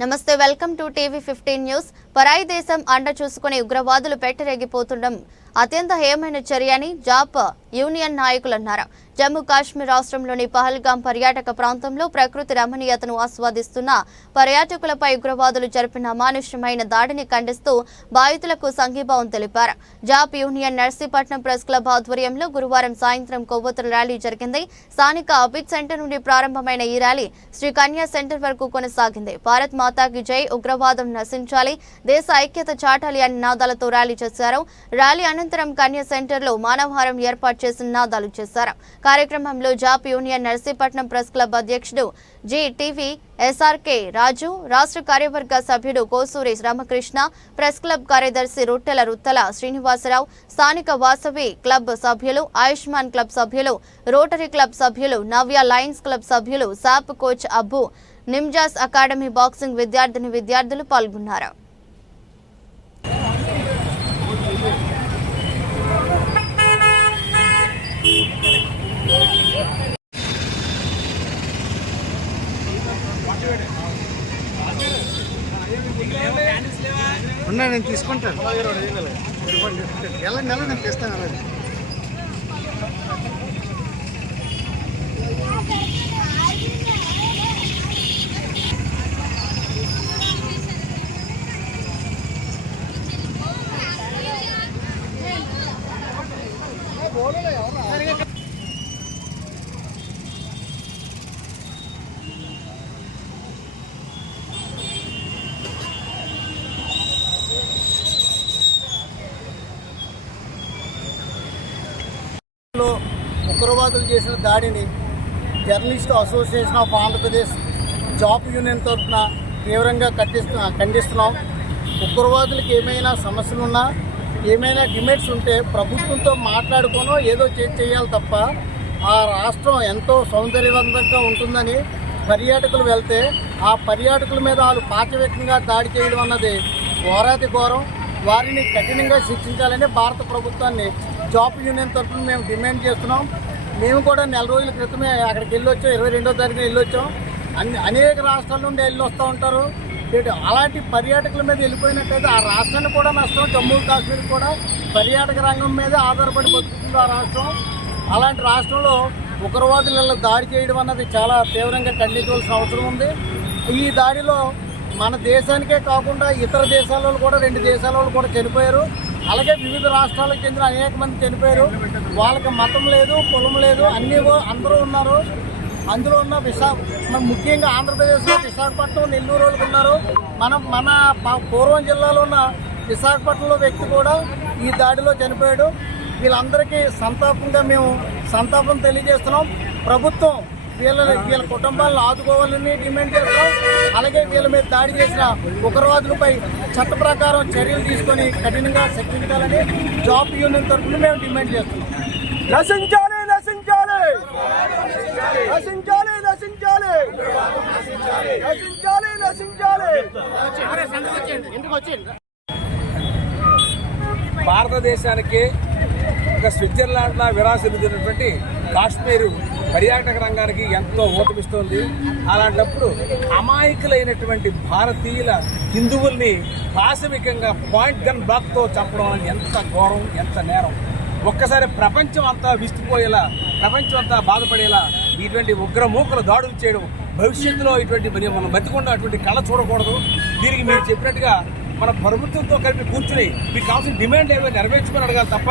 నమస్తే welcome to TV fifteen news. పరాయి దేశం అండ చూసుకుని ఉగ్రవాదులు పెట్టిరెగిపోతుండడం అత్యంత హేయమైన చర్య అని జాప్ యూనియన్ నాయకులు అన్నారు జమ్మూ కాశ్మీర్ రాష్ట్రంలోని పహల్గాం పర్యాటక ప్రాంతంలో ప్రకృతి రమణీయతను ఆస్వాదిస్తున్న పర్యాటకులపై ఉగ్రవాదులు జరిపిన అమానుష్యమైన దాడిని ఖండిస్తూ బాధితులకు సంఘీభావం తెలిపారు. JAP union Narsipatnam press club ఆధ్వర్యంలో గురువారం సాయంత్రం కొవ్వొత్తుల ర్యాలీ జరిగింది. స్థానిక అబిత్ సెంటర్ నుండి ప్రారంభమైన ఈ ర్యాలీ శ్రీ కన్యా సెంటర్ వరకు కొనసాగింది. భారత్ మాతాకి జై ఉగ్రవాదం నశించాలి దేశ ఐక్యత చాటాలి అని నాదాలతో ర్యాలీ చేశారు. ర్యాలీ అనంతరం కన్యా సెంటర్లో మానవహారం ఏర్పాటు చేసి నినాదాలు చేశారు. కార్యక్రమంలో JAP union Narsipatnam press club అధ్యక్షుడు జి టీవీ ఎస్ఆర్కే రాజు రాష్ట్ర కార్యవర్గ సభ్యుడు కోసూరి రామకృష్ణ ప్రెస్ క్లబ్ కార్యదర్శి రొట్టెల రుత్తల శ్రీనివాసరావు స్థానిక వాసవి క్లబ్ సభ్యులు ఆయుష్మాన్ క్లబ్ సభ్యులు రోటరీ క్లబ్ సభ్యులు నవ్య లయన్స్ క్లబ్ సభ్యులు SAAP coach Abbu Nimjas academy boxing విద్యార్థిని విద్యార్థులు పాల్గొన్నారు. ఉన్నా నేను తీసుకుంటాను. ఎలా నెల నేను తెస్తాను అలాగే. ఉగ్రవాదులు చేసిన దాడిని journalist association of Andhra Pradesh JAP union తరఫున తీవ్రంగా కట్టిస్తున్నా ఖండిస్తున్నాం. ఉగ్రవాదులకు ఏమైనా సమస్యలున్నా ఏమైనా డిమాండ్స్ ఉంటే ప్రభుత్వంతో మాట్లాడుకోనో ఏదో చేయాలి తప్ప ఆ రాష్ట్రం ఎంతో సౌందర్యవంతంగా ఉంటుందని పర్యాటకులు వెళ్తే ఆ పర్యాటకుల మీద వాళ్ళు పాచవ్యక్తంగా దాడి చేయడం అన్నది ఘోరాతి ఘోరం. వారిని కఠినంగా శిక్షించాలని భారత ప్రభుత్వాన్ని జాబ్ యూనియన్ తరఫున మేము డిమాండ్ చేస్తున్నాం. మేము కూడా నెల రోజుల క్రితమే అక్కడికి వెళ్ళి వచ్చాం. ఇరవై రెండో తారీఖున వెళ్ళి వచ్చాం. అన్ని అనేక రాష్ట్రాల నుండి వెళ్ళి వస్తూ ఉంటారు. అలాంటి పర్యాటకుల మీద వెళ్ళిపోయినట్టయితే ఆ రాష్ట్రానికి కూడా నష్టం జమ్మూ కాశ్మీర్ కూడా పర్యాటక రంగం మీద ఆధారపడి బతుకుతుంది ఆ రాష్ట్రం. అలాంటి రాష్ట్రంలో ఉగ్రవాదుల దాడి చేయడం అన్నది చాలా తీవ్రంగా ఖండించవలసిన అవసరం ఉంది. ఈ దాడిలో మన దేశానికే కాకుండా ఇతర దేశాల వాళ్ళు కూడా రెండు దేశాల వాళ్ళు కూడా చనిపోయారు. అలాగే వివిధ రాష్ట్రాలకు చెందిన అనేక మంది చనిపోయారు. వాళ్ళకి మతం లేదు కులం లేదు అన్ని అందరూ ఉన్నారు. అందులో ఉన్న విశాఖ ముఖ్యంగా ఆంధ్రప్రదేశ్లో విశాఖపట్నం నెల్లూరు వాళ్ళు ఉన్నారు. మనం మన ప- పూర్వం జిల్లాలో ఉన్న విశాఖపట్నంలో వ్యక్తి కూడా ఈ దాడిలో చనిపోయాడు. వీళ్ళందరికీ సంతాపంగా మేము సంతాపం తెలియజేస్తున్నాం. ప్రభుత్వం వీళ్ళ వీళ్ళ కుటుంబాలను ఆదుకోవాలని డిమాండ్ చేస్తున్నాం. అలాగే వీళ్ళ మీద దాడి చేసిన ఉగ్రవాదులపై చట్ట ప్రకారం చర్యలు తీసుకొని కఠినంగా శిక్షించాలని జాబ్ యూనియన్ తరఫున మేము డిమాండ్ చేస్తున్నాం. నశించాలి నశించాలి. నశించాలి నశించాలి. నశించాలి నశించాలి. ఎందుకు వచ్చింది భారతదేశానికి ఒక స్విట్జర్లాండ్లా విరాసిల్లుతున్నటువంటి కాశ్మీరు పర్యాటక రంగానికి ఎంతో ఓటమిస్తోంది అలాంటప్పుడు అమాయకులైనటువంటి భారతీయుల హిందువుల్ని పాశవికంగా పాయింట్ గన్ బ్లాక్తో చంపడం అనేది ఎంత ఘోరం ఎంత నేరం. ఒక్కసారి ప్రపంచం అంతా విస్తుపోయేలా ప్రపంచం అంతా బాధపడేలా ఇటువంటి ఉగ్రమూకలు దాడులు చేయడం భవిష్యత్తులో ఇటువంటి మరి మనం బతికుండా అటువంటి కళ చూడకూడదు. దీనికి మీరు చెప్పినట్టుగా మన ప్రభుత్వంతో కలిపి కూర్చుని మీకు కావాల్సిన డిమాండ్ ఏమైనా నెరవేర్చుకొని అడగాలి తప్ప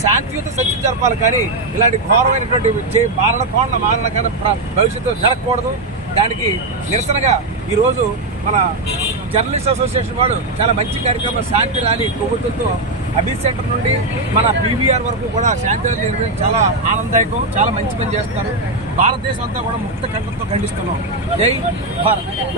శాంతియుత సత్యం జరపాలి కానీ ఇలాంటి ఘోరమైనటువంటి మారణకోండ మారణకాండ భవిష్యత్తు ప్ర- జరగకూడదు దానికి నిరసనగా ఈరోజు మన జర్నలిస్ట్ అసోసియేషన్ వాడు చాలా మంచి కార్యక్రమం శాంతి ర్యాలీ కొవ్వొత్తులతో అబిద్ సెంటర్ నుండి మన పీవీఆర్ వరకు కూడా శాంతి ర్యాలీ నిర్వహించడం చాలా ఆనందదాయకం చాలా మంచి పని చేస్తున్నారు. భారతదేశం అంతా కూడా ముక్త కంఠంతో ఖండిస్తున్నాం. జై భారత్.